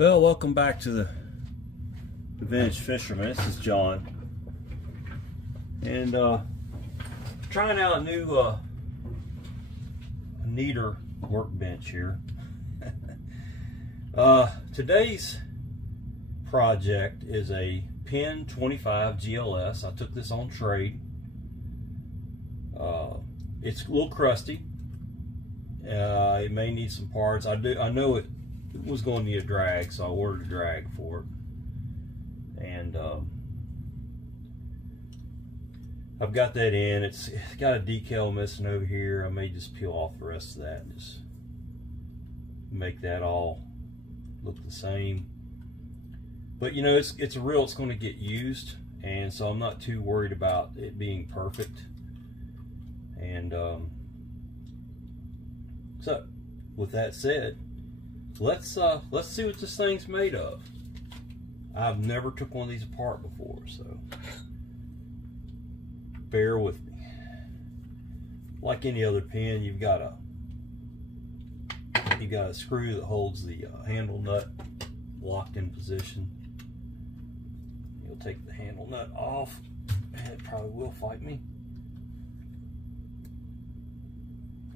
Well, welcome back to the Vintage Fisherman. This is John, and trying out a new neater workbench here. Today's project is a Penn 25 GLS. I took this on trade. It's a little crusty. It may need some parts. I know it was going to need a drag, so I ordered a drag for it, and I've got that in. It's got a decal missing over here. I may just peel off the rest of that and just make that all look the same. But you know, it's going to get used, and so I'm not too worried about it being perfect. And so with that said, let's see what this thing's made of. I've never took one of these apart before, so bear with me. Like any other pen, you've got a screw that holds the handle nut locked in position. You'll take the handle nut off, and it probably will fight me.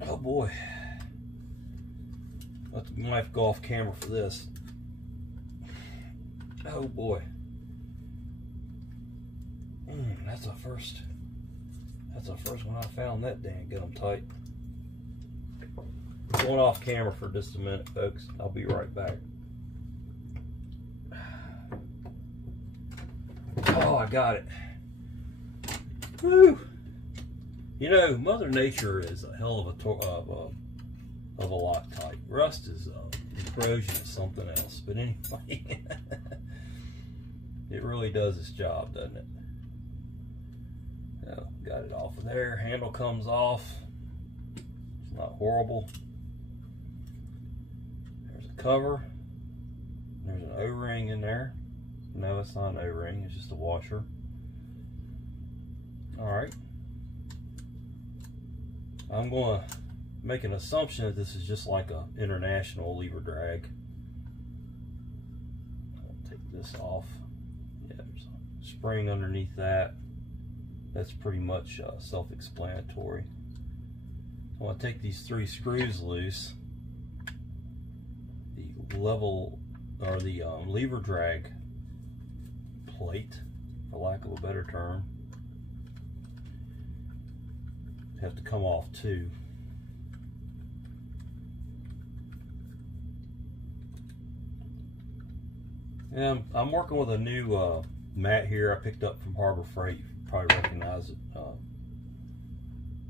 Oh boy. We might have to go off camera for this. Oh boy. That's a first. That's the first one I found that dang gum tight. Going off camera for just a minute, folks. I'll be right back. Oh, I got it. Woo! You know, Mother Nature is a hell of a Loctite. Rust is corrosion is something else. But anyway, it really does its job, doesn't it? Oh, got it off of there. Handle comes off. It's not horrible. There's a cover. There's an O-ring in there. No, it's not an O-ring. It's just a washer. All right. I'm going to make an assumption that this is just like a international lever drag. I'll take this off. Yeah, there's a spring underneath that. That's pretty much self-explanatory. I want to take these 3 screws loose. The level, or the lever drag plate, for lack of a better term, have to come off too. And I'm working with a new mat here I picked up from Harbor Freight. You probably recognize it.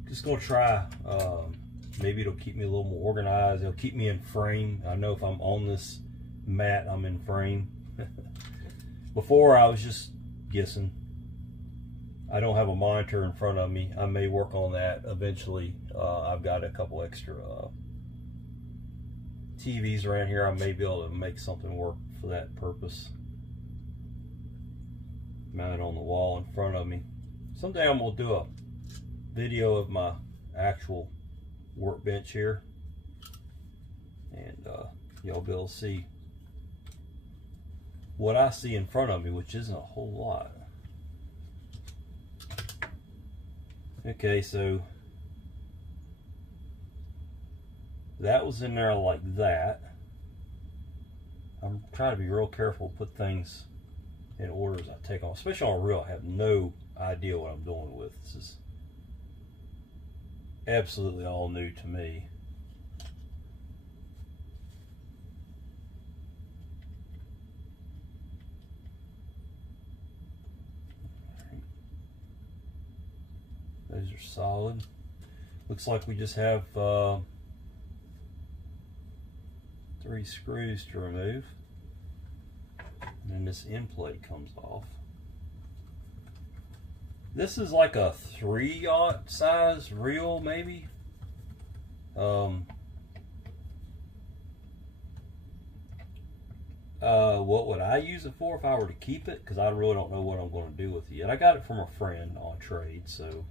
Just gonna try. Maybe it'll keep me a little more organized. It'll keep me in frame. I know if I'm on this mat, I'm in frame. Before, I was just guessing. I don't have a monitor in front of me. I may work on that eventually. I've got a couple extra TVs around here. I may be able to make something work for that purpose. Mount it on the wall in front of me. Someday I'm going to do a video of my actual workbench here. And you'll be able to see what I see in front of me, which isn't a whole lot. Okay, so that was in there like that. I'm trying to be real careful, put things in order as I take on, especially on a reel. I have no idea what I'm doing with. This is absolutely all new to me. Those are solid. Looks like we just have 3 screws to remove. And then this end plate comes off. This is like a 3/0 size reel, maybe. What would I use it for if I were to keep it? Because I really don't know what I'm going to do with it yet. I got it from a friend on trade, so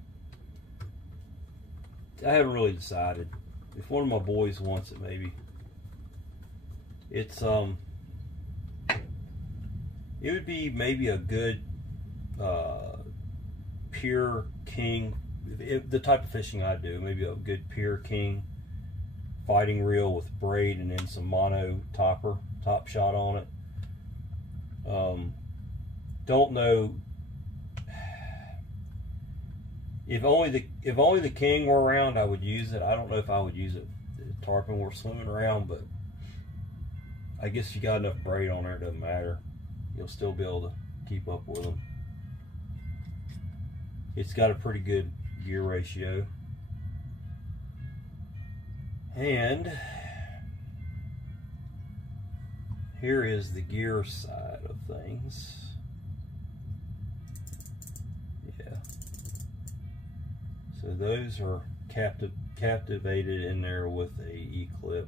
I haven't really decided. If one of my boys wants it, maybe. It's It would be maybe a good pure king, the type of fishing I do, maybe a good pure king fighting reel with braid and then some mono top shot on it. Don't know if only the king were around, I would use it. I don't know if I would use it if the tarpon were swimming around, but I guess you got enough braid on there, it doesn't matter. You'll still be able to keep up with them. It's got a pretty good gear ratio. And here is the gear side of things. Yeah. So those are captivated in there with a E-clip.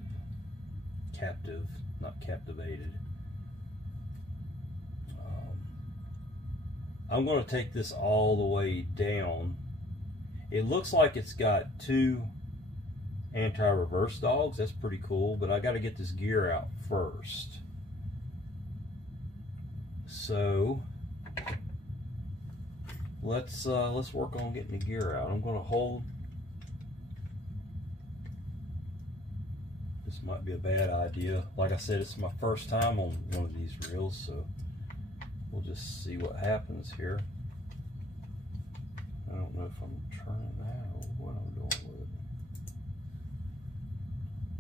Captive, not captivated. I'm going to take this all the way down. It looks like it's got 2 anti-reverse dogs. That's pretty cool, but I got to get this gear out first. So let's work on getting the gear out. I'm going to hold. This might be a bad idea. Like I said, it's my first time on one of these reels, so we'll just see what happens here. I don't know if I'm turning that or what I'm doing with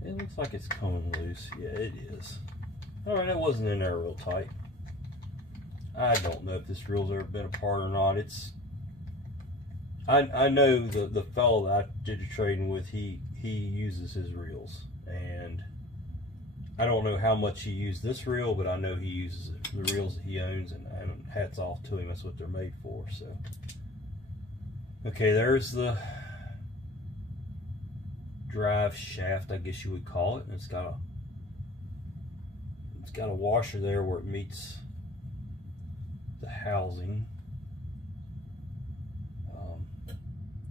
it. It looks like it's coming loose. Yeah, it is. Alright, that wasn't in there real tight. I don't know if this reel's ever been apart or not. I know the fellow that I did the trading with, he uses his reels, and I don't know how much he used this reel, but I know he uses the reels that he owns, and hats off to him. That's what they're made for. So, okay, there's the drive shaft, I guess you would call it, and it's got a washer there where it meets the housing.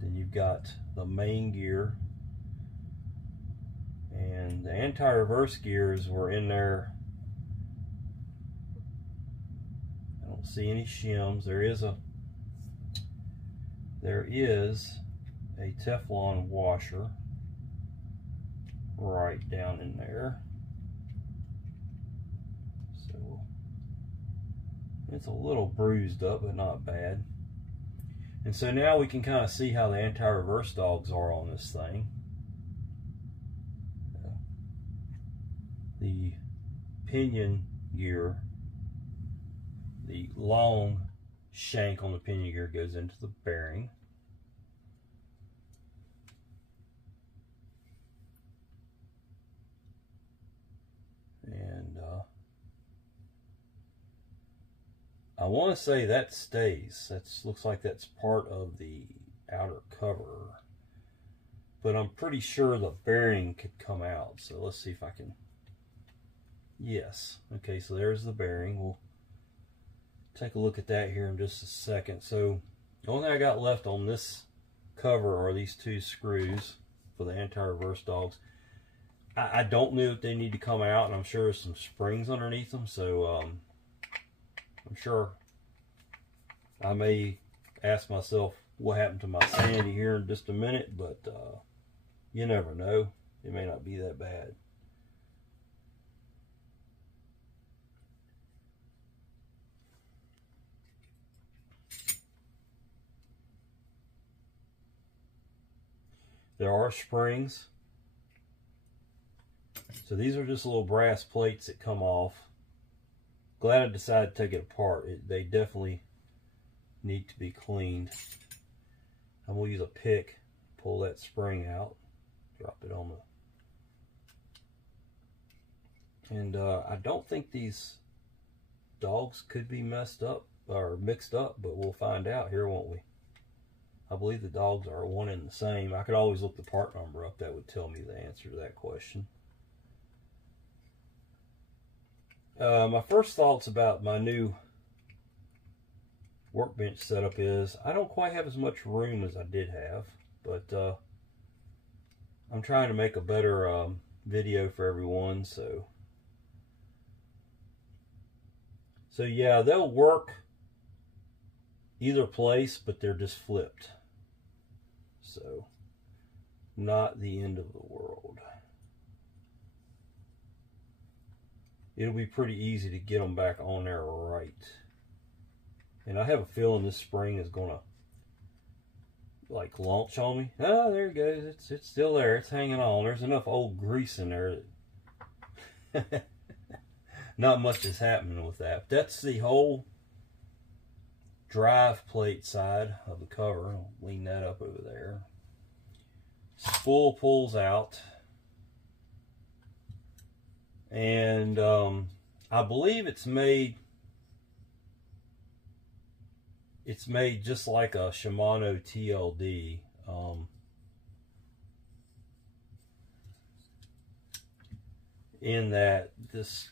Then you've got the main gear. And the anti-reverse gears were in there. I don't see any shims. There is a Teflon washer right down in there. So it's a little bruised up, but not bad. And so now we can kind of see how the anti-reverse dogs are on this thing. The pinion gear, the long shank on the pinion gear goes into the bearing. And I want to say that stays. That looks like that's part of the outer cover. But I'm pretty sure the bearing could come out. So let's see if I can. Yes. Okay, so there's the bearing. We'll take a look at that here in just a second. So the only thing I got left on this cover are these 2 screws for the anti-reverse dogs. I don't know if they need to come out, and I'm sure there's some springs underneath them, so I'm sure I may ask myself what happened to my Sandy here in just a minute, but you never know. It may not be that bad. There are springs. So these are just little brass plates that come off. Glad I decided to take it apart. They definitely need to be cleaned. I'm going to use a pick, pull that spring out, drop it on the... And I don't think these dogs could be messed up or mixed up, but we'll find out here, won't we? I believe the dogs are one and the same. I could always look the part number up. That would tell me the answer to that question. My first thoughts about my new workbench setup is I don't quite have as much room as I did have, but I'm trying to make a better So yeah, they'll work either place, but they're just flipped. So not the end of the world. It'll be pretty easy to get them back on there right. And I have a feeling this spring is gonna like launch on me. Oh, there it goes. It's still there. It's hanging on. There's enough old grease in there that not much is happening with that. That's the whole drive plate side of the cover. I'll lean that up over there. Spool pulls out. And I believe it's made just like a Shimano TLD. In that this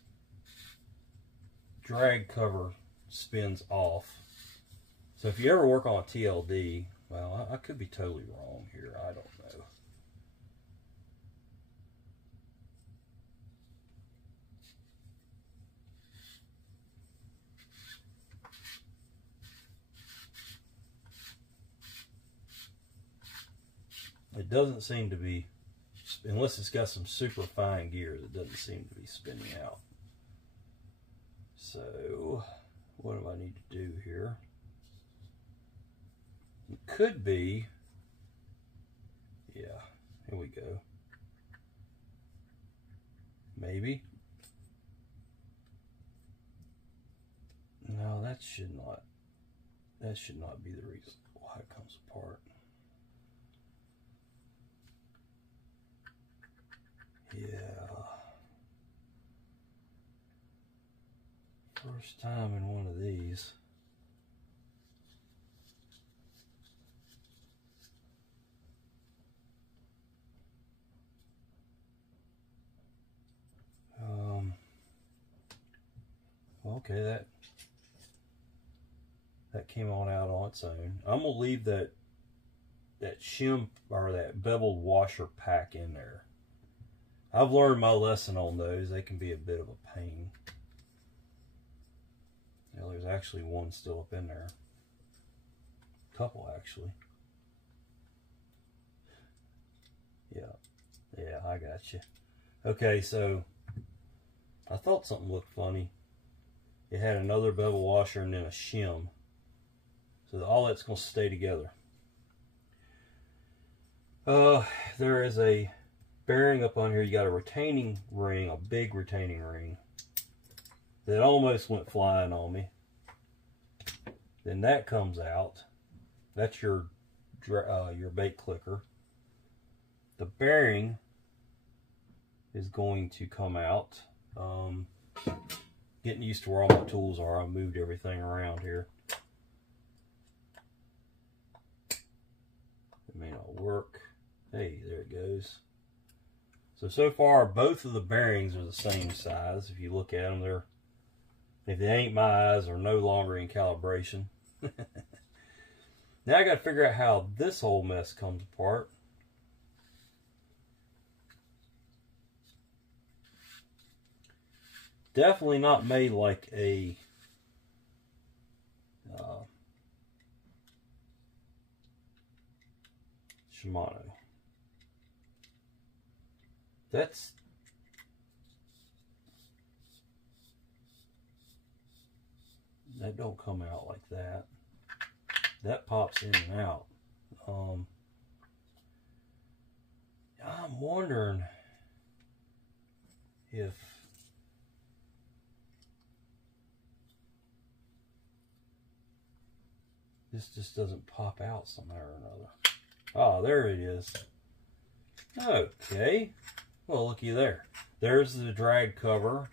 drag cover spins off. So if you ever work on a TLD, well, I could be totally wrong here. I don't know. It doesn't seem to be, unless it's got some super fine gears, it doesn't seem to be spinning out. So, what do I need to do here? It could be, yeah, here we go. Maybe. No, that should not be the reason why it comes apart. Yeah. First time in one of these. Okay, that came on out on its own. I'm gonna leave that shim or that beveled washer pack in there. I've learned my lesson on those. They can be a bit of a pain. Now, there's actually one still up in there. A couple, actually. Yeah, I got you. Okay, so I thought something looked funny. It had another bevel washer and then a shim. So all that's going to stay together. There is a bearing up on here. You got a retaining ring, a big retaining ring that almost went flying on me. Then that comes out. That's your bait clicker. The bearing is going to come out. Getting used to where all my tools are. I moved everything around here. It may not work. Hey, there it goes. So far, both of the bearings are the same size. If you look at them, if they ain't my eyes, they're no longer in calibration. Now I got to figure out how this whole mess comes apart. Definitely not made like a Shimano. That don't come out like that. That pops in and out. I'm wondering if this just doesn't pop out somehow or another. Oh, there it is. Okay. Well, looky there. There's the drag cover.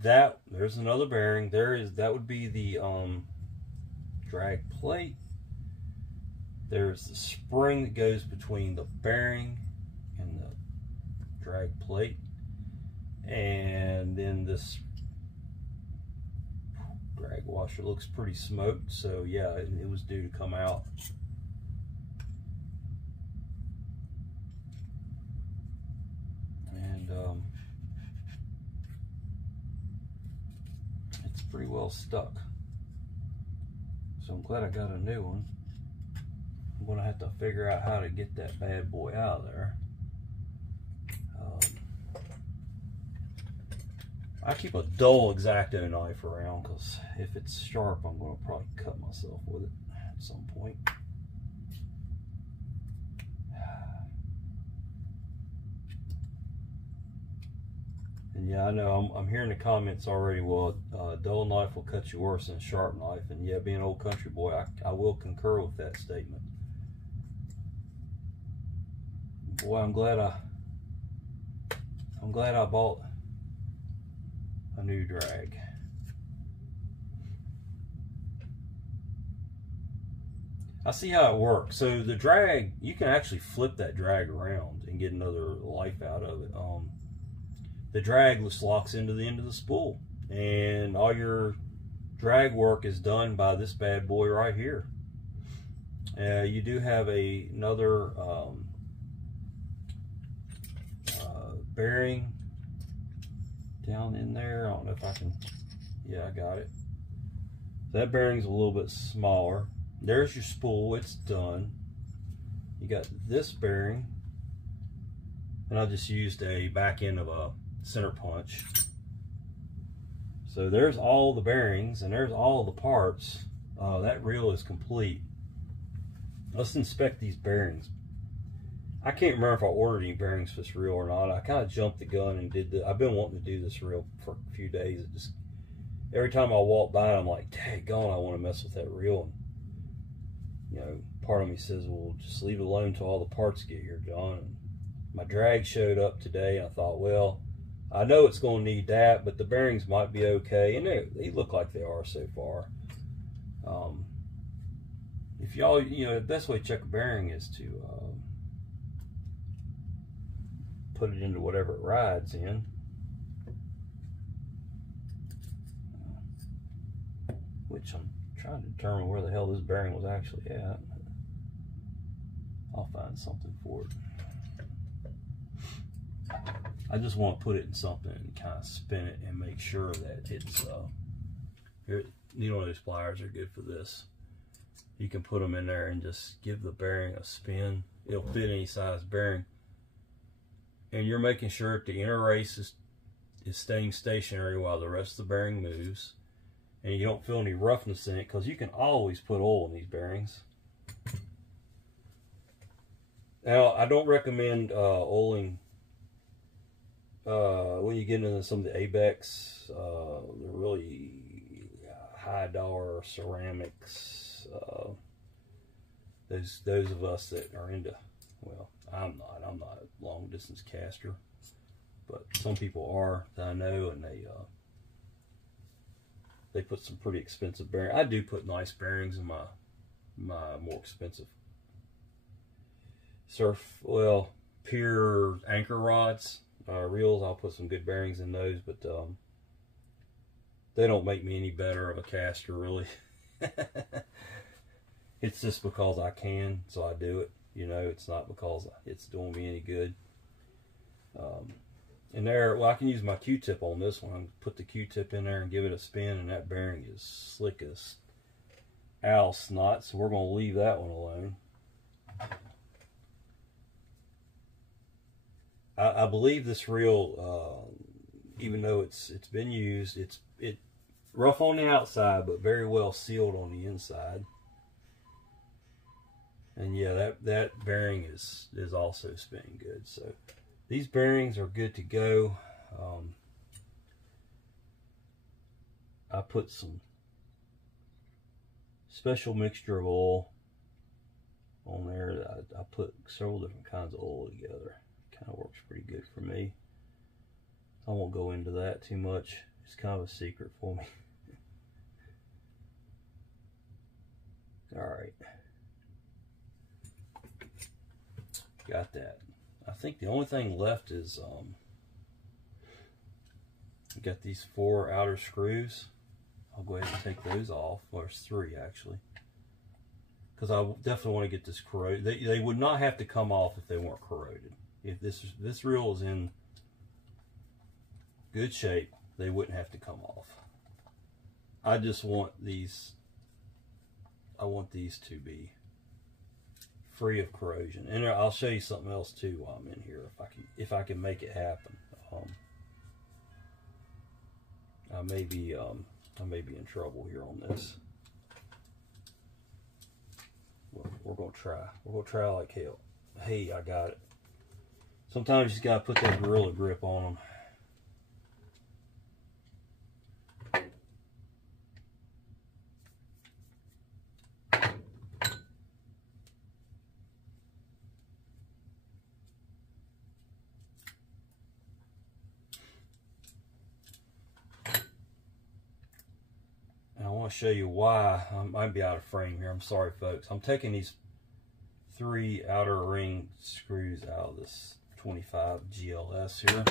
There's another bearing. That would be the drag plate. There's the spring that goes between the bearing and the drag plate. And then this drag washer looks pretty smoked, so yeah, it was due to come out. And it's pretty well stuck. So I'm glad I got a new one. I'm gonna have to figure out how to get that bad boy out of there. I keep a dull X-Acto knife around because if it's sharp, I'm gonna probably cut myself with it at some point. And yeah, I know I'm hearing the comments already. Well, dull knife will cut you worse than a sharp knife. And yeah, being an old country boy, I will concur with that statement. Boy, I'm glad I bought a new drag. I see how it works. So the drag, you can actually flip that drag around and get another life out of it. The drag just locks into the end of the spool, and all your drag work is done by this bad boy right here. You do have another bearing down in there. I don't know if I can, yeah, I got it. That bearing's a little bit smaller. There's your spool, it's done. You got this bearing, and I just used a back end of a center punch. So there's all the bearings and there's all the parts. That reel is complete. Let's inspect these bearings. I can't remember if I ordered any bearings for this reel or not. I kind of jumped the gun and did the, I've been wanting to do this reel for a few days. It just, every time I walk by it, I'm like, daggone, I want to mess with that reel. And, you know, part of me says, well, just leave it alone until all the parts get here, John. And my drag showed up today, and I thought, well, I know it's going to need that, but the bearings might be okay, and they look like they are so far. If y'all, you know, the best way to check a bearing is to put it into whatever it rides in. Which I'm trying to determine where the hell this bearing was actually at. I'll find something for it. I just want to put it in something and kind of spin it and make sure that it's, here, needle nose pliers are good for this. You can put them in there and just give the bearing a spin. It'll fit any size bearing. And you're making sure that the inner race is staying stationary while the rest of the bearing moves. And you don't feel any roughness in it, because you can always put oil in these bearings. Now, I don't recommend oiling when you get into some of the ABEX, the really high dollar ceramics. Those of us that are into, well, I'm not a long distance caster, but some people are that I know, and they put some pretty expensive bearings. I do put nice bearings in my more expensive well, pure anchor rods, reels. I'll put some good bearings in those, but they don't make me any better of a caster, really. It's just because I can, so I do it. You know, it's not because it's doing me any good. And there, well, I can use my Q-tip on this one. Put the Q-tip in there and give it a spin, and that bearing is slick as owl snot, so we're going to leave that one alone. I believe this reel, even though it's been used, it's rough on the outside, but very well sealed on the inside. And yeah, that bearing is also spinning good. So these bearings are good to go. I put some special mixture of oil on there. I put several different kinds of oil together. Kind of works pretty good for me. I won't go into that too much. It's kind of a secret for me. All right. Got that. I think the only thing left is got these 4 outer screws. I'll go ahead and take those off. Well, there's 3 actually, because I definitely want to get this corroded. They would not have to come off if they weren't corroded. If this reel is in good shape, they wouldn't have to come off. I just want these, I want these to be free of corrosion. And I'll show you something else too while I'm in here, if I can make it happen. I may be in trouble here on this. Well, we're gonna try. We're gonna try like hell. Hey, I got it. Sometimes you just gotta put that Gorilla Grip on them. I want to show you why. I might be out of frame here. I'm sorry, folks. I'm taking these 3 outer ring screws out of this 25 GLS here.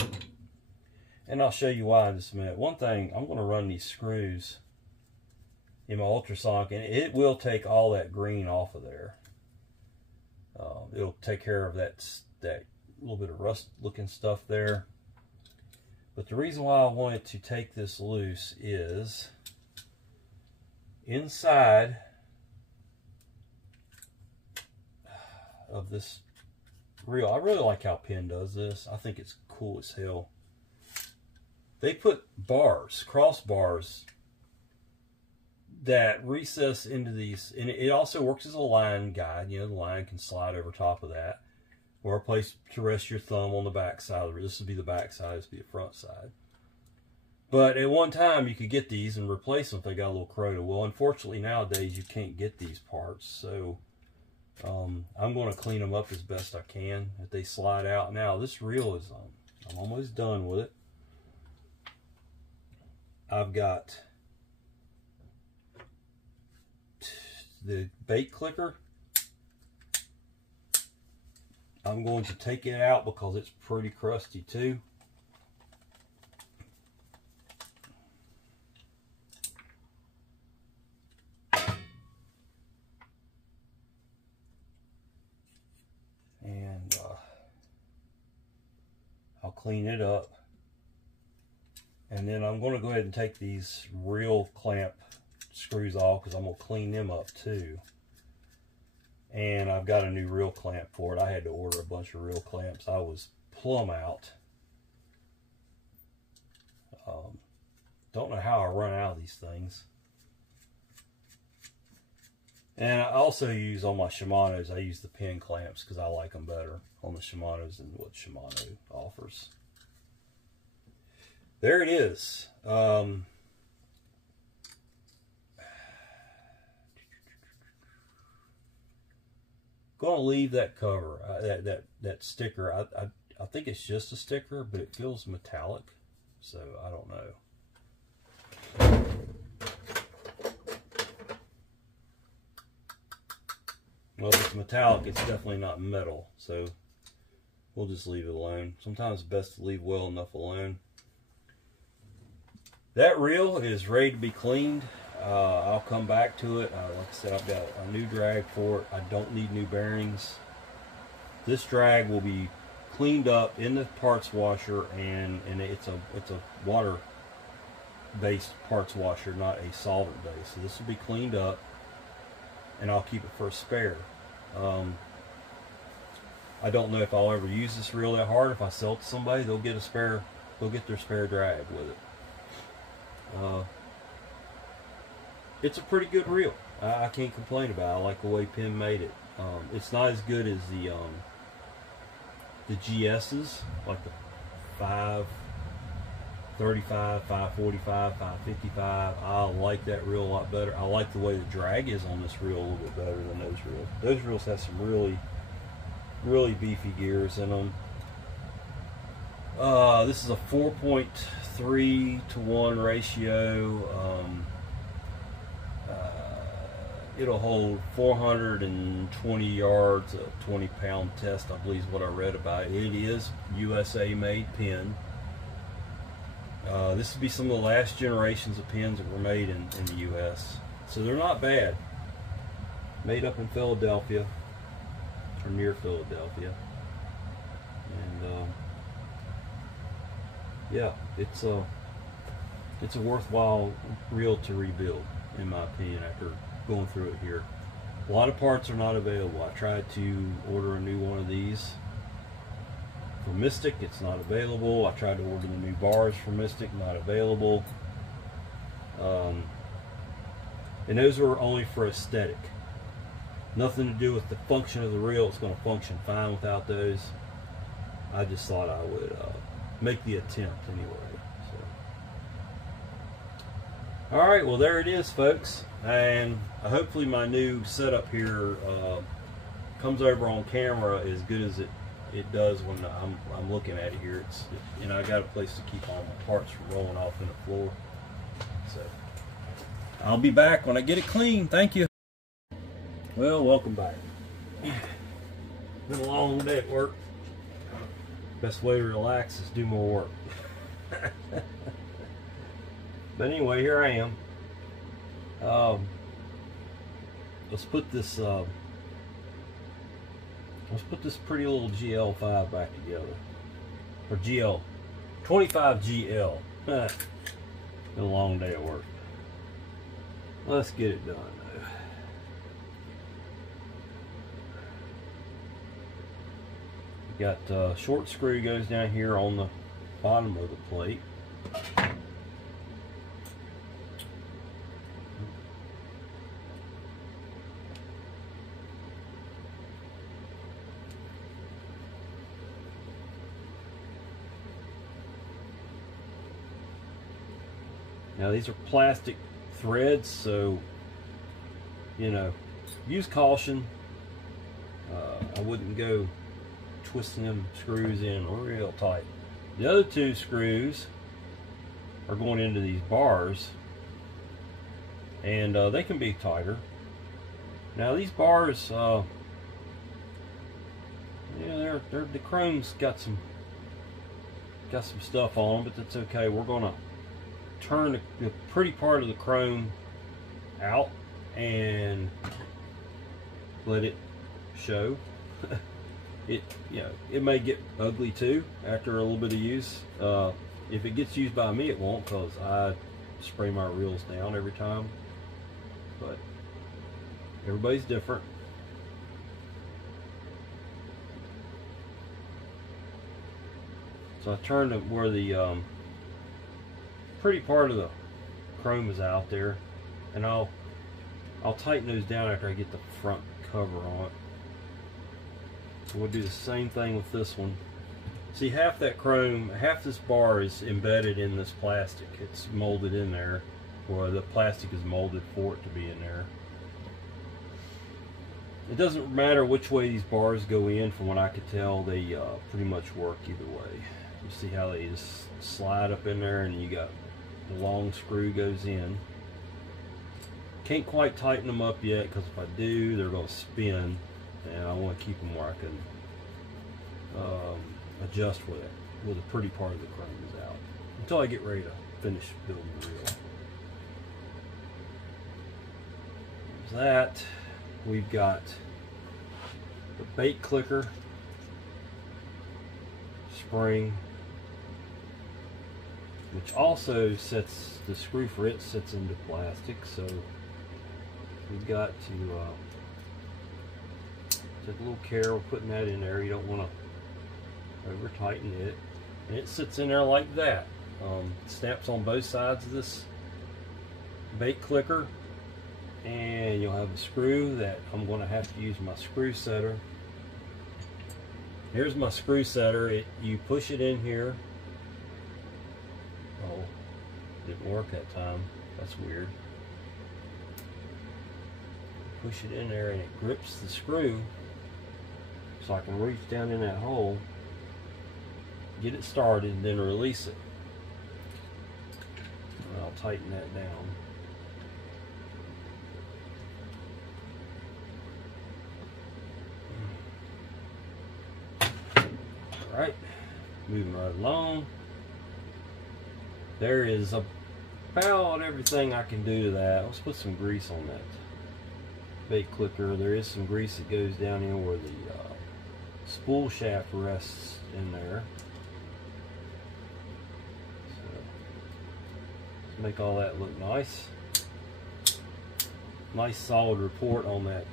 And I'll show you why in just a minute. One thing, I'm going to run these screws in my ultrasonic, and it will take all that green off of there. It'll take care of that little bit of rust looking stuff there. But the reason why I wanted to take this loose is inside of this reel, I really like how Penn does this. I think it's cool as hell. They put bars, crossbars, that recess into these, and it also works as a line guide. You know, the line can slide over top of that, or a place to rest your thumb on the back side. This would be the back side, this would be the front side. But at one time, you could get these and replace them if they got a little corroded. Well, unfortunately, nowadays, you can't get these parts. So, I'm going to clean them up as best I can if they slide out. Now, this reel is, I'm almost done with it. I've got the bait clicker. I'm going to take it out because it's pretty crusty too. And I'll clean it up. And then I'm going to go ahead and take these reel clamp screws off because I'm going to clean them up too. And I've got a new reel clamp for it. I had to order a bunch of reel clamps. I was plumb out. Don't know how I run out of these things. And I also use on my Shimano's, I use the Penn clamps because I like them better on the Shimano's than what Shimano offers. There it is. Going to leave that cover, that sticker. I think it's just a sticker, but it feels metallic, so I don't know. Well, if it's metallic, it's definitely not metal, so we'll just leave it alone. Sometimes it's best to leave well enough alone. That reel is ready to be cleaned. I'll come back to it. Like I said, I've got a new drag for it. I don't need new bearings. This drag will be cleaned up in the parts washer, and it's a water-based parts washer, not a solvent-based. So this will be cleaned up, and I'll keep it for a spare. I don't know if I'll ever use this reel that hard. If I sell it to somebody, they'll get their spare drag with it. It's a pretty good reel. I can't complain about it. I like the way Penn made it. It's not as good as the GS's, like the 535, 545, 555. I like that reel a lot better. I like the way the drag is on this reel a little bit better than those reels. Those reels have some really beefy gears in them. This is a 4.3 to 1 ratio. It'll hold 420 yards, a 20-pound test, I believe is what I read about it. It is USA made Penn. This would be some of the last generations of Penns that were made in the US. So they're not bad. Made up in Philadelphia, or near Philadelphia. And yeah, it's it's a worthwhile reel to rebuild, in my opinion, after going through it here. A lot of parts are not available. I tried to order a new one of these for Mystic, it's not available. I tried to order the new bars for Mystic, not available. And those were only for aesthetic. Nothing to do with the function of the reel. It's going to function fine without those. I just thought I would make the attempt anyway. So. All right, well there it is, folks. And hopefully my new setup here comes over on camera as good as it does when I'm looking at it here. You know, I got a place to keep all my parts from rolling off in the floor. So I'll be back when I get it clean. Thank you. Well, welcome back. Been a long day at work. Best way to relax is do more work. But anyway, here I am. Let's put this pretty little GL5 back together, or GL 25 GL. Been a long day at work. Let's get it done though. Got short screw goes down here on the bottom of the plate. Now these are plastic threads, so you know, use caution. I wouldn't go twisting them screws in real tight. The other two screws are going into these bars, and they can be tighter. Now these bars, yeah, the chrome's got some stuff on them, but that's okay. We're gonna turn the pretty part of the chrome out and let it show. It may get ugly too after a little bit of use. If it gets used by me, it won't, because I spray my reels down every time. But everybody's different. So I turned it where the pretty part of the chrome is out there, and I'll tighten those down after I get the front cover on it. So we'll do the same thing with this one. See, half that chrome, half this bar is embedded in this plastic. It's molded in there, or the plastic is molded for it to be in there. It doesn't matter which way these bars go in. From what I could tell, they pretty much work either way. You see how they just slide up in there, and you got the long screw goes in. Can't quite tighten them up yet, because if I do, they're going to spin, and I want to keep them where I can adjust where the pretty part of the chrome is out until I get ready to finish building the reel. There's that. We've got the bait clicker spring, which also sets the screw for it sits into plastic, so we've got to take a little care with putting that in there. You don't want to over tighten it, and it sits in there like that. It snaps on both sides of this bait clicker, and you'll have a screw that I'm going to have to use my screw setter. Here's my screw setter. You push it in here. Oh, didn't work that time. That's weird. Push it in there and it grips the screw, so I can reach down in that hole, get it started, and then release it. And I'll tighten that down. Alright, moving right along. There is about everything I can do to that. Let's put some grease on that bait clicker. There is some grease that goes down in where the spool shaft rests in there. So make all that look nice. Nice solid report on that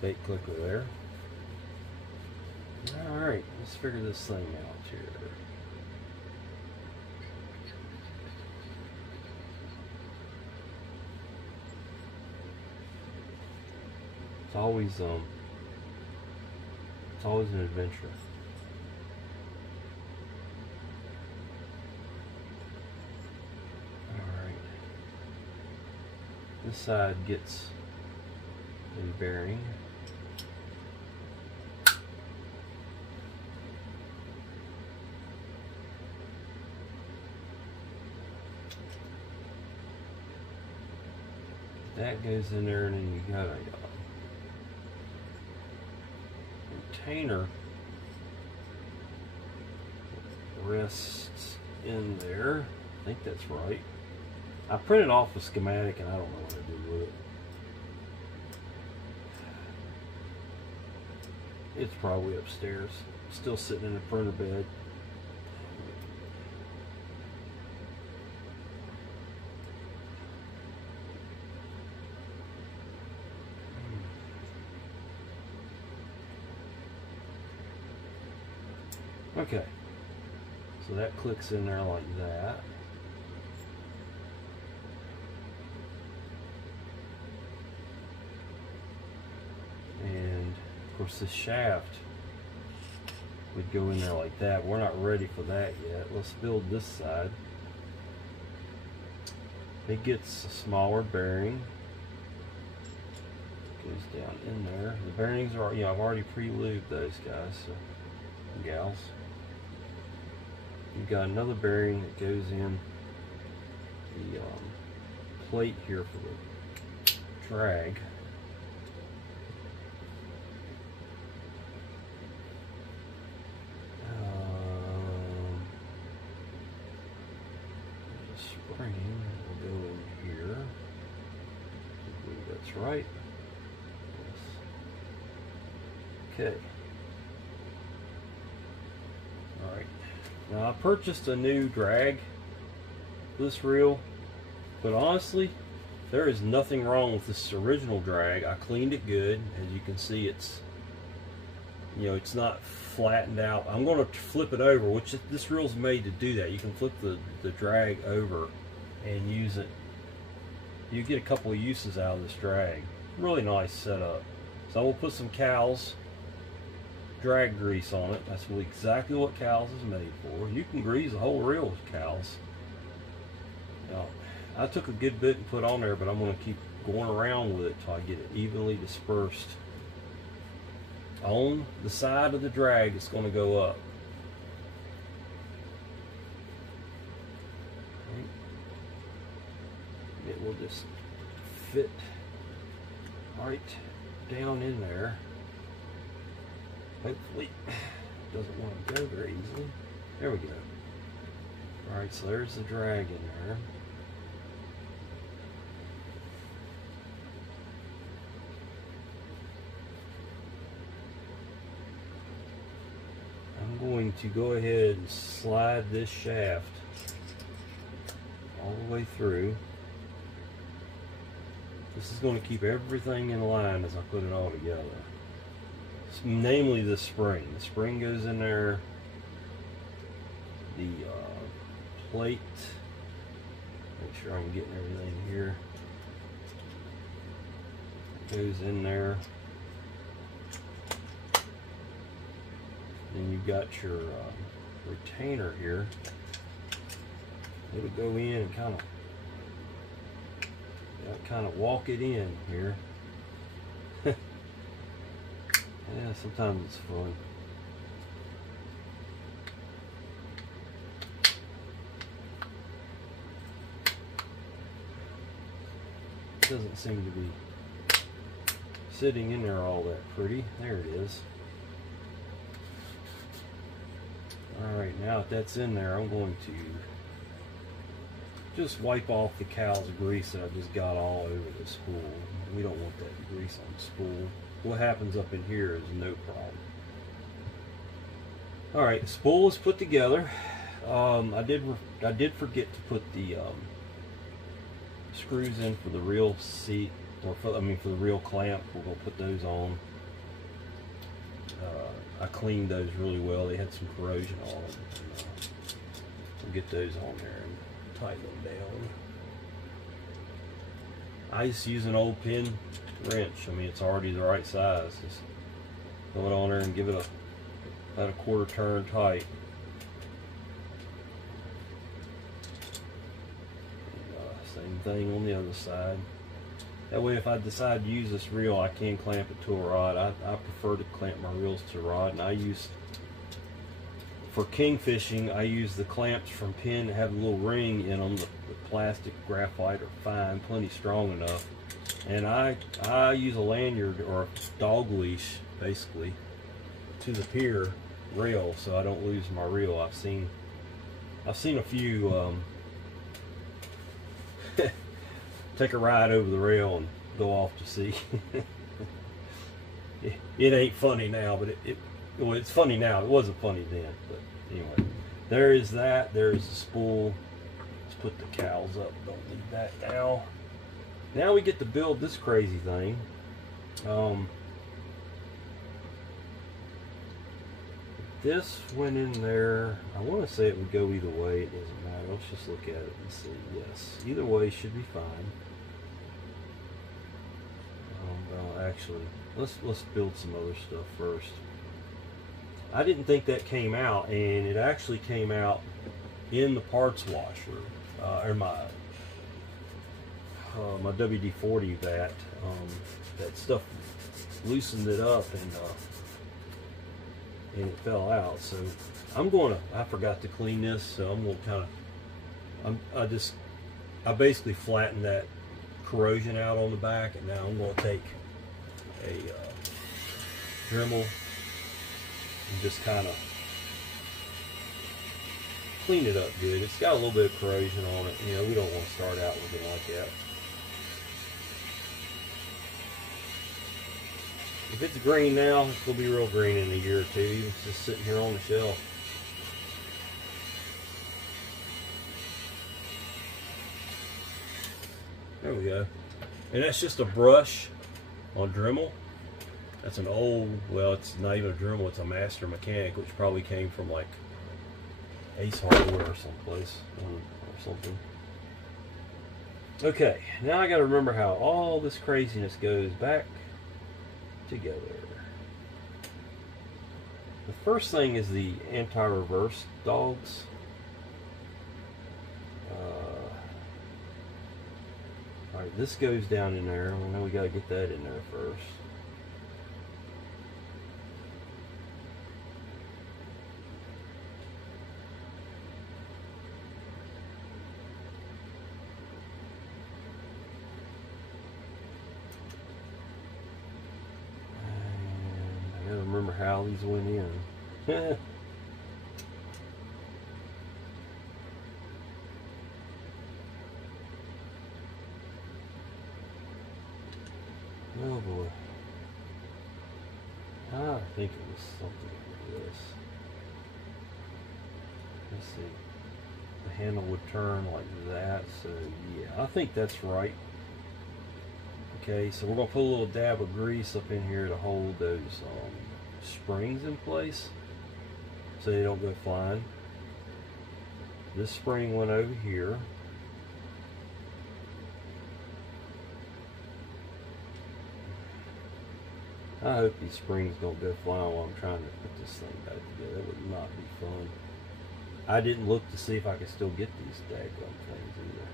bait clicker there. Alright, let's figure this thing out here. It's always an adventure. Alright. This side gets a bearing. That goes in there, and then you got a retainer rests in there. I think that's right. I printed off a schematic and I don't know what to do with it. It's probably upstairs, still sitting in the printer bed. Okay, so that clicks in there like that. And of course this shaft would go in there like that. We're not ready for that yet. Let's build this side. It gets a smaller bearing. Goes down in there. The bearings are, you know, I've already pre-lubed those guys, so, gals. You've got another bearing that goes in the plate here for the drag. There's a spring that will go in here. I believe that's right. Yes. Okay. Alright. Now I purchased a new drag for this reel, but honestly there is nothing wrong with this original drag. I cleaned it good. As you can see, it's, you know, it's not flattened out. I'm going to flip it over, which this reel's made to do that. You can flip the drag over and use it. You get a couple of uses out of this drag. Really nice setup. So I will put some Cow's drag grease on it. That's exactly what Cow's is made for. You can grease the whole reel with Cow's. Now, I took a good bit and put on there, but I'm going to keep going around with it till I get it evenly dispersed on the side of the drag. It's going to go up. It will just fit right down in there. Hopefully it doesn't want to go very easily. There we go. Alright, so there's the drag in there. I'm going to go ahead and slide this shaft all the way through. This is going to keep everything in line as I put it all together. Namely the spring. The spring goes in there. The plate. Make sure I'm getting everything here. Goes in there. Then you've got your retainer here. It'll go in and kind of walk it in here. Yeah, sometimes it's fun. It doesn't seem to be sitting in there all that pretty. There it is. Alright, now that that's in there, I'm going to just wipe off the Cow's grease that I just got all over the spool. We don't want that grease on the spool. What happens up in here is no problem. Alright, the spool is put together. I did forget to put the screws in for the real seat, or for the real clamp. We're gonna put those on. I cleaned those really well. They had some corrosion on them. We'll get those on there and tighten them down. I just use an old Penn wrench. I mean, it's already the right size. Just throw it on there and give it about a quarter turn tight. Same thing on the other side. That way, if I decide to use this reel, I can clamp it to a rod. I prefer to clamp my reels to a rod, and I use, for kingfishing, I use the clamps from Penn that have a little ring in them. The plastic graphite are fine, plenty strong enough. And I use a lanyard or a dog leash, basically, to the pier rail, so I don't lose my reel. I've seen a few take a ride over the rail and go off to sea. It ain't funny now, but well, it's funny now. It wasn't funny then, but anyway, there is that. There's the spool. Let's put the cowls up. Don't leave that now. Now we get to build this crazy thing. This went in there. I want to say it would go either way. It doesn't matter. Let's just look at it and see. Yes, either way should be fine. Well, actually, let's build some other stuff first. I didn't think that came out, and it actually came out in the parts washer, or my WD-40 vat. That stuff loosened it up, and it fell out. So I forgot to clean this, so I'm gonna I basically flattened that corrosion out on the back, and now I'm gonna take a Dremel and just kind of clean it up good. It's got a little bit of corrosion on it. You know, we don't want to start out with it like that. If it's green now, it's going to be real green in a year or two. It's just sitting here on the shelf. There we go. And that's just a brush on Dremel. That's an old, well, it's not even a Dremel, it's a Master Mechanic, which probably came from like Ace Hardware or someplace, or something. Okay, now I got to remember how all this craziness goes back together. The first thing is the anti-reverse dogs. Alright, this goes down in there. Well, now we got to get that in there first. Remember how these went in. Oh boy. I think it was something like this. Let's see. The handle would turn like that, so yeah, I think that's right. Okay, so we're going to put a little dab of grease up in here to hold those springs in place so they don't go flying. This spring went over here. I hope these springs don't go flying while I'm trying to put this thing back together. That would not be fun. I didn't look to see if I could still get these daggum things either.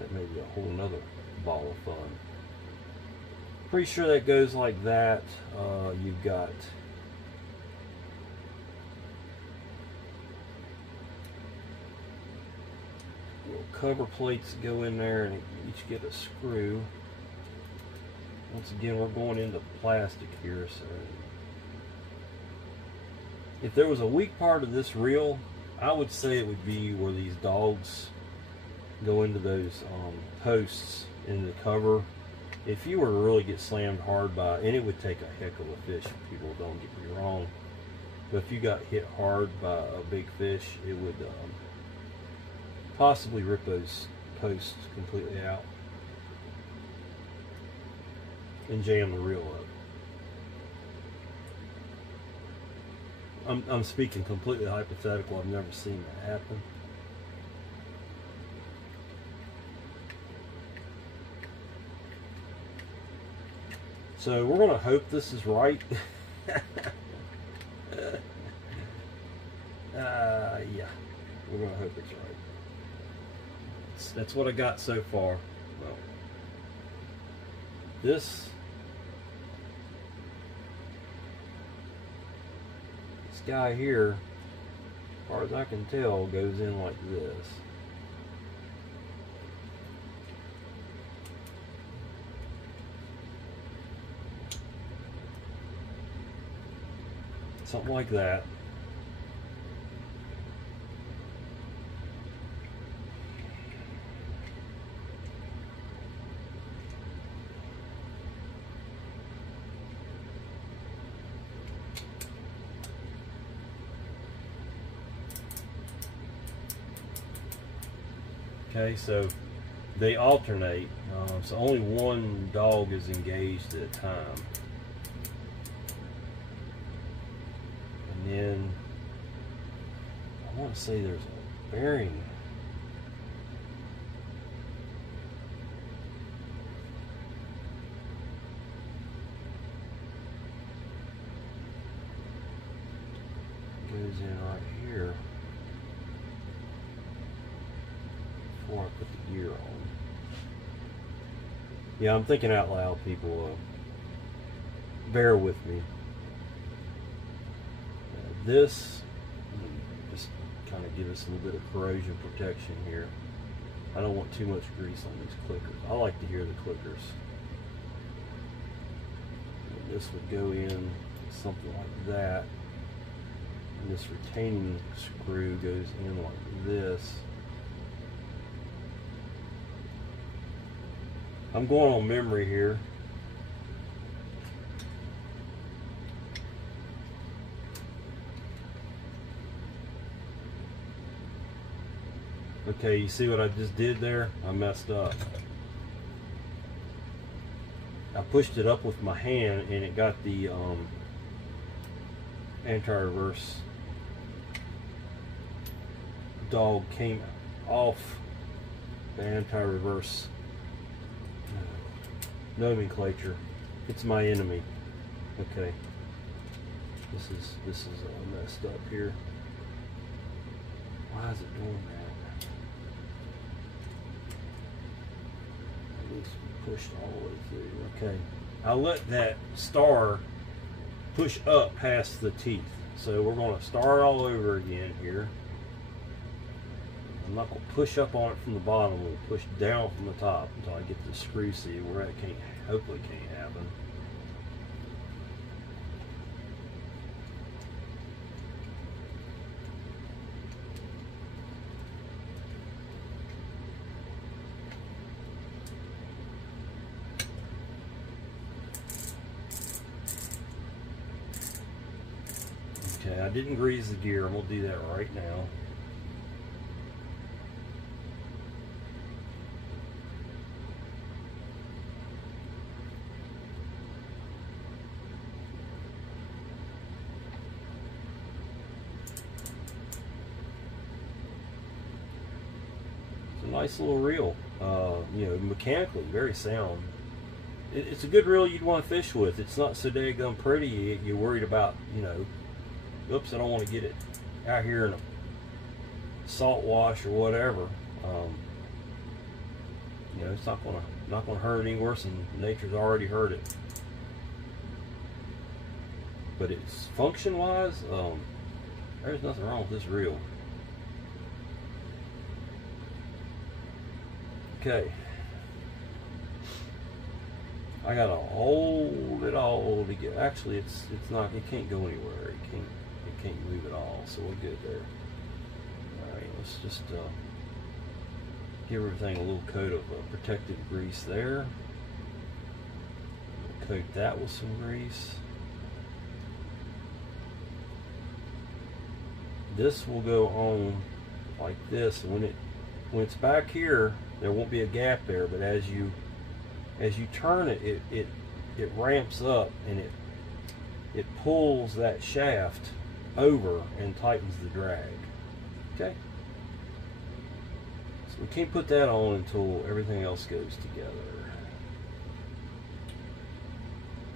That may be a whole nother ball of fun. Pretty sure that goes like that. You've got little cover plates that go in there, and each get a screw. Once again, we're going into plastic here, so if there was a weak part of this reel, I would say it would be where these dogs go into those posts in the cover. If you were to really get slammed hard by, and it would take a heck of a fish, people, don't get me wrong, but if you got hit hard by a big fish, it would possibly rip those post completely out and jam the reel up. I'm speaking completely hypothetical. I've never seen that happen. So we're going to hope this is right. Yeah, we're going to hope it's right. That's what I got so far. Well, this guy here, as far as I can tell, goes in like this. Something like that. Okay, so they alternate, so only one dog is engaged at a time. And then I want to say there's a bearing. Goes in right here. Before I put the gear on. Yeah, I'm thinking out loud, people. Bear with me. This, just kind of give us a little bit of corrosion protection here. I don't want too much grease on these clickers. I like to hear the clickers. And this would go in something like that. And this retaining screw goes in like this. I'm going on memory here. Okay, you see what I just did there? I messed up. I pushed it up with my hand and it got the anti-reverse dog came off the anti-reverse nomenclature. It's my enemy. Okay. This is all messed up here. Why is it doing that? It needs to be pushed all the way through. Okay. I'll let that star push up past the teeth. So we're going to start all over again here. I'm not going to push up on it from the bottom. We'll push down from the top until I get the screw see where it can't, hopefully can't happen. Okay, I didn't grease the gear. I'm going to do that right now. Nice little reel, you know, mechanically very sound. It's a good reel you'd want to fish with. It's not so daggone pretty. You're worried about, you know, oops, I don't want to get it out here in a salt wash or whatever. You know, it's not gonna hurt any worse than nature's already hurt it. But it's function-wise, there's nothing wrong with this reel. Okay, I gotta hold it all together. Actually, it's not. It can't go anywhere. It can't move at all. So we're good there. All right, let's just give everything a little coat of protective grease there. We'll coat that with some grease. This will go on like this. When it's back here, there won't be a gap there, but as you turn it, it ramps up, and it pulls that shaft over and tightens the drag. Okay? So we can't put that on until everything else goes together.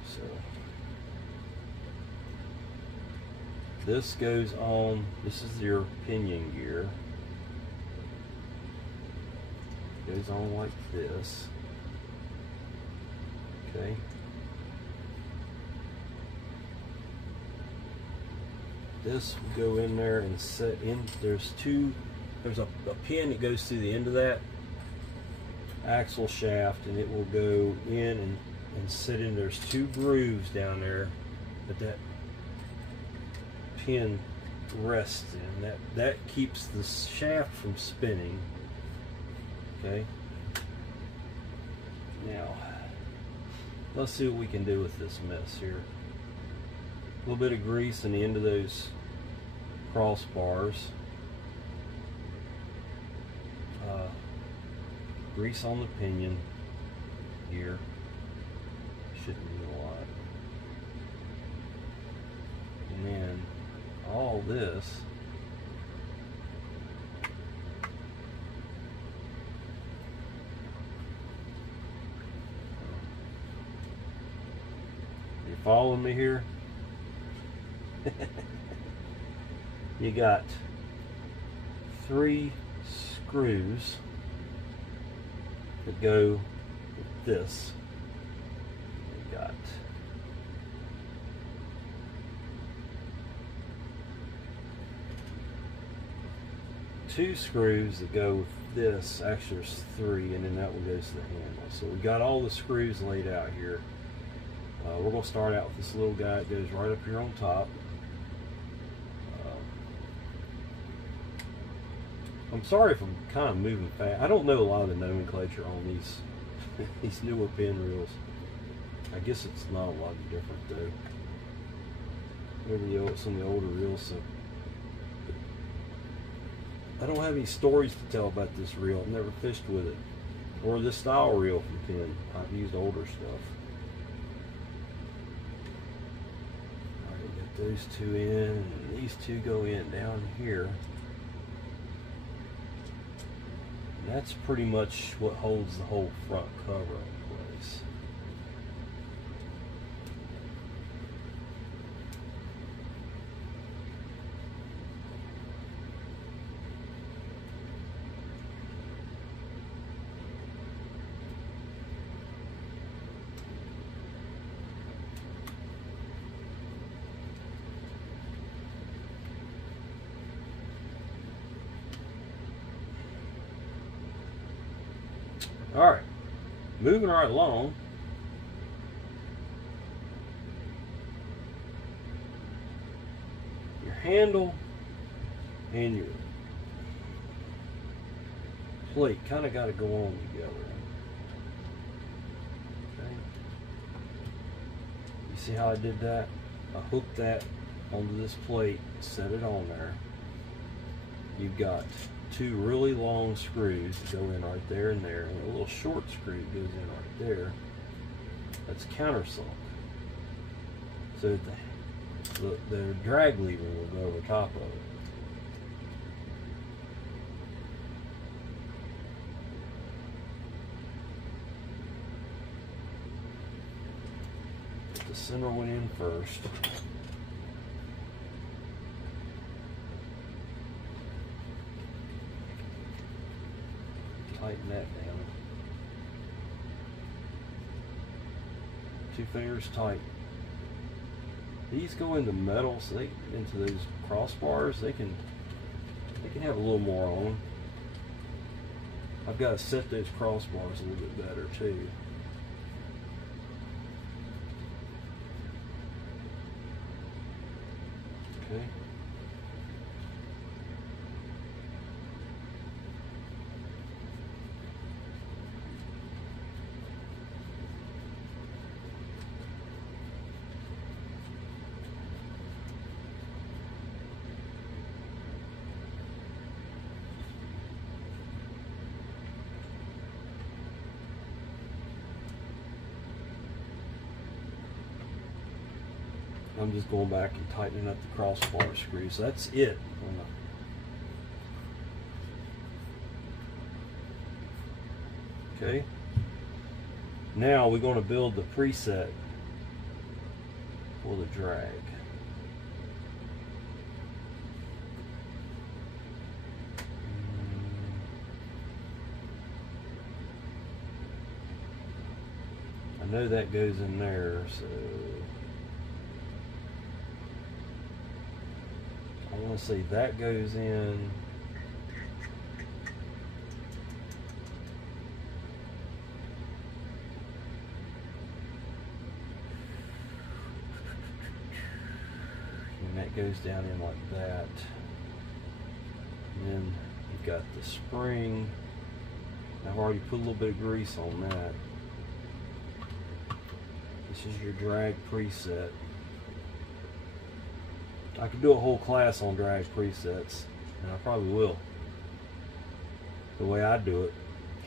So this goes on, this is your pinion gear. It goes on like this. Okay. This will go in there and set in. There's a pin that goes through the end of that axle shaft, and it will go in and sit in. There's 2 grooves down there that pin rests in. That keeps the shaft from spinning. Okay. Now, let's see what we can do with this mess here. A little bit of grease on the end of those crossbars. Grease on the pinion here. Shouldn't need a lot. And then all this you following me here? You got 3 screws that go with this. You got 2 screws that go with this. Actually, there's 3, and then that one goes to the handle. So we got all the screws laid out here. We're going to start out with this little guy. It goes right up here on top. I'm sorry if I'm kind of moving fast. I don't know a lot of the nomenclature on these these newer Penn reels. I guess it's not a lot different though. Maybe some of the older reels. So I don't have any stories to tell about this reel. I've never fished with it, or this style reel from Penn. I've used older stuff. Alright, got those 2 in, and these 2 go in down here. That's pretty much what holds the whole front cover in place. All right, moving right along. Your handle and your plate kind of got to go on together. Okay. You see how I did that? I hooked that onto this plate, set it on there. You've got 2 really long screws that go in right there and there, and a little short screw that goes in right there. That's countersunk. So the drag lever will go over top of it. Put the center one in first. Tighten that down. 2 fingers tight. These go into metal, so they into those crossbars. They can have a little more on them. I've got to set those crossbars a little bit better too. Okay. I'm just going back and tightening up the crossbar screws. So that's it. Okay. Now we're going to build the preset for the drag. I know that goes in there, so I want to say that goes in. And that goes down in like that. And then you've got the spring. I've already put a little bit of grease on that. This is your drag preset. I could do a whole class on drag presets, and I probably will. The way I do it,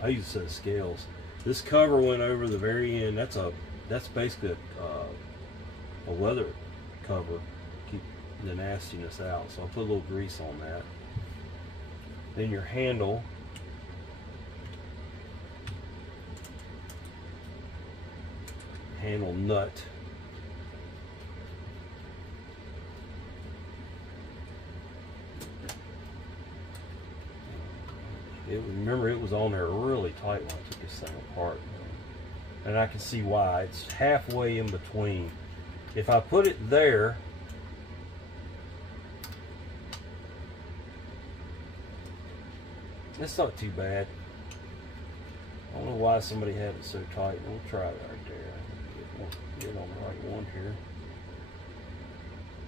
I use a set of scales. This cover went over the very end. That's basically a weather cover, keep the nastiness out. So I'll put a little grease on that. Then your handle. Handle nut. Remember, it was on there really tight when I took this thing apart, and I can see why. It's halfway in between. If I put it there, it's not too bad. I don't know why somebody had it so tight. We'll try it right there. Get on the right one here.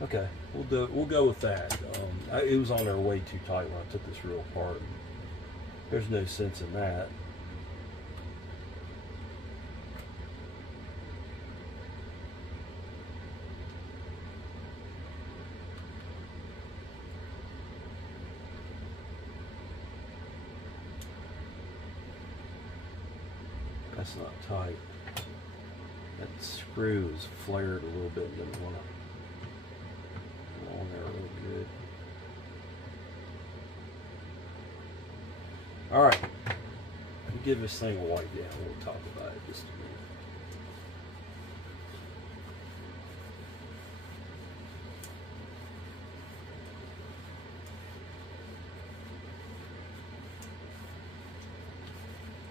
Okay, we'll do it. We'll go with that. It was on there way too tight when I took this reel apart. There's no sense in that. That's not tight. That screw is flared a little bit. Doesn't want to go on there real good. All right. Let me give this thing a wipe down. We'll talk about it just a minute.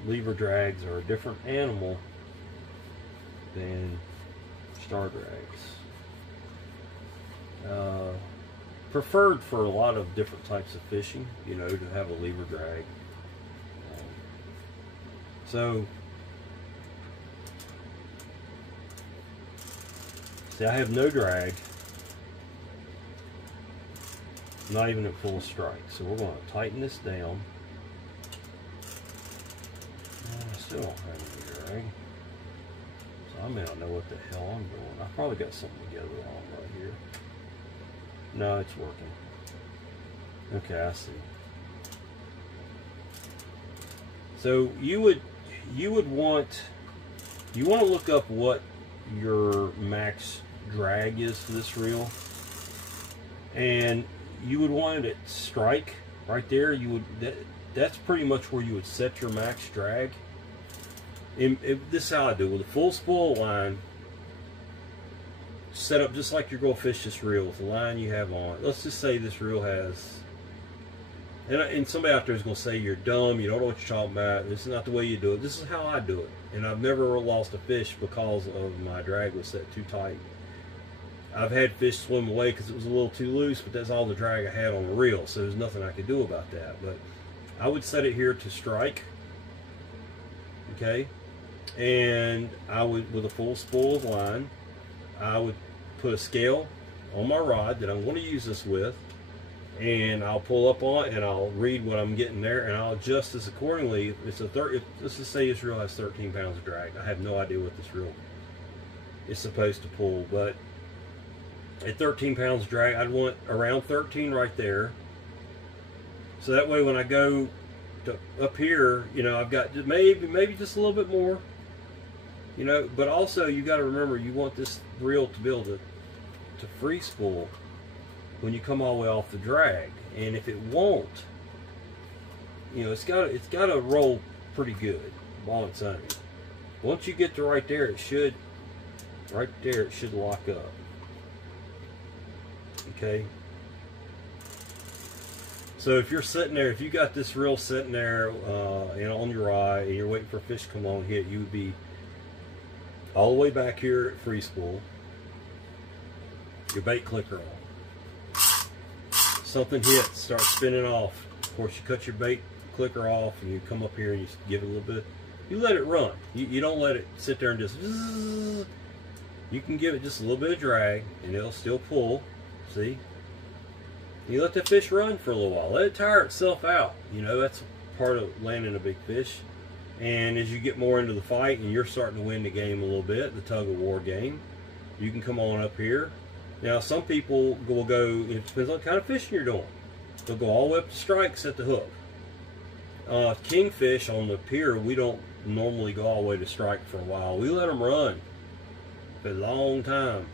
Lever drags are a different animal than star drags. Preferred for a lot of different types of fishing, you know, to have a lever drag. So, see, I have no drag, not even at full strike. So we're going to tighten this down. I still don't have any drag. So I may not know what the hell I'm doing. I probably got something together wrong right here. No, it's working. Okay, I see. So you want to look up what your max drag is for this reel, and you would want it at strike right there. That's pretty much where you would set your max drag. This is how I do it with a full spool line. Set up just like you're going to fish this reel with the line you have on. Let's just say this reel has, and somebody out there is going to say you're dumb, you don't know what you're talking about, this is not the way you do it. This is how I do it, and I've never lost a fish because of my drag was set too tight. I've had fish swim away because it was a little too loose, but that's all the drag I had on the reel, so there's nothing I could do about that. But I would set it here to strike, okay, and I would, with a full spool of line, I would put a scale on my rod that I'm going to use this with, and I'll pull up on it and I'll read what I'm getting there, and I'll adjust this accordingly. Let's just say this reel has 13 pounds of drag. I have no idea what this reel is supposed to pull, but at 13 pounds of drag, I'd want around 13 right there. So that way when I go to up here, you know, I've got maybe just a little bit more. You know, but also you got to remember, you want this reel to be able to to free spool when you come all the way off the drag. And if it won't, you know, it's got to roll pretty good on its own. Once you get to right there, it should lock up. Okay. So if you're sitting there, if you got this reel sitting there on your eye and you're waiting for a fish to come along and hit, you would be all the way back here at free spool, your bait clicker on. Something hits, starts spinning off. Of course, you cut your bait clicker off and you come up here and you give it a little bit. You let it run. You don't let it sit there and just zzz. You can give it just a little bit of drag and it'll still pull. See? You let the fish run for a little while. Let it tire itself out. You know, that's part of landing a big fish. And as you get more into the fight and you're starting to win the game a little bit, the tug of war game, you can come on up here. Now, some people will go, it depends on what kind of fishing you're doing. They'll go all the way up to strikes at the hook. Kingfish on the pier, we don't normally go all the way to strike for a while. We let them run for a long time.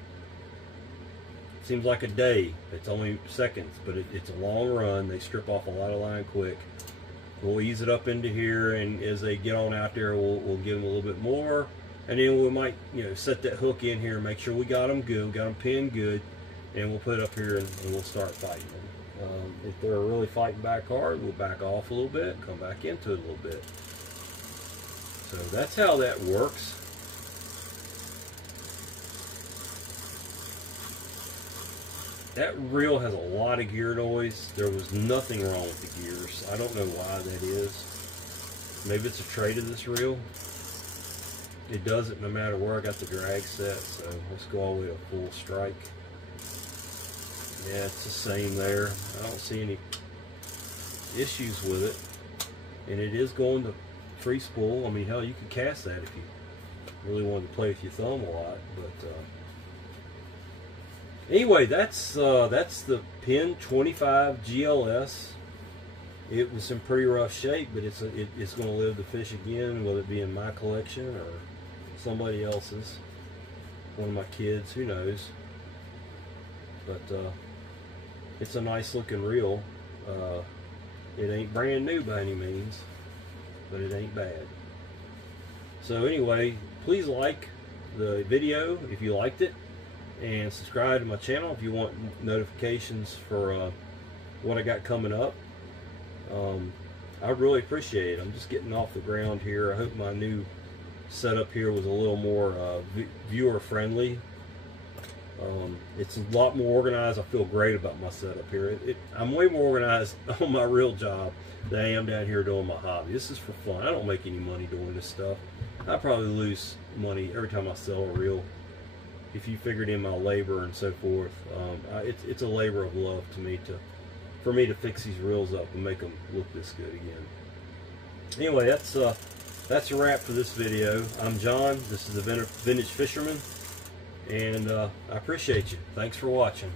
Seems like a day. It's only seconds, but it's a long run. They strip off a lot of line quick. We'll ease it up into here, and as they get on out there, we'll give them a little bit more, and then we might, you know, set that hook in here and make sure we got them good, got them pinned good, and we'll put it up here and we'll start fighting them. If they're really fighting back hard, we'll back off a little bit and come back into it a little bit. So that's how that works. That reel has a lot of gear noise. There was nothing wrong with the gears. I don't know why that is. Maybe it's a trait of this reel. It does it no matter where I got the drag set. So let's go all the way to full strike. Yeah, it's the same there. I don't see any issues with it. And it is going to free spool. I mean, hell, you could cast that if you really wanted to play with your thumb a lot. But anyway, that's the Penn 25 GLS. It was in pretty rough shape, but it's going to live to fish again, whether it be in my collection or somebody else's, one of my kids, who knows. But it's a nice looking reel. It ain't brand new by any means, but it ain't bad. So anyway, please like the video if you liked it, and subscribe to my channel if you want notifications for what I got coming up. I really appreciate it. I'm just getting off the ground here. I hope my new setup here was a little more viewer friendly. It's a lot more organized. I feel great about my setup here. I'm way more organized on my real job than I am down here doing my hobby. This is for fun. I don't make any money doing this stuff. I probably lose money every time I sell a reel, if you figured in my labor and so forth. It's a labor of love to me for me to fix these reels up and make them look this good again. Anyway, that's a wrap for this video. I'm John. This is the Vintage Fisherman, and I appreciate you. Thanks for watching.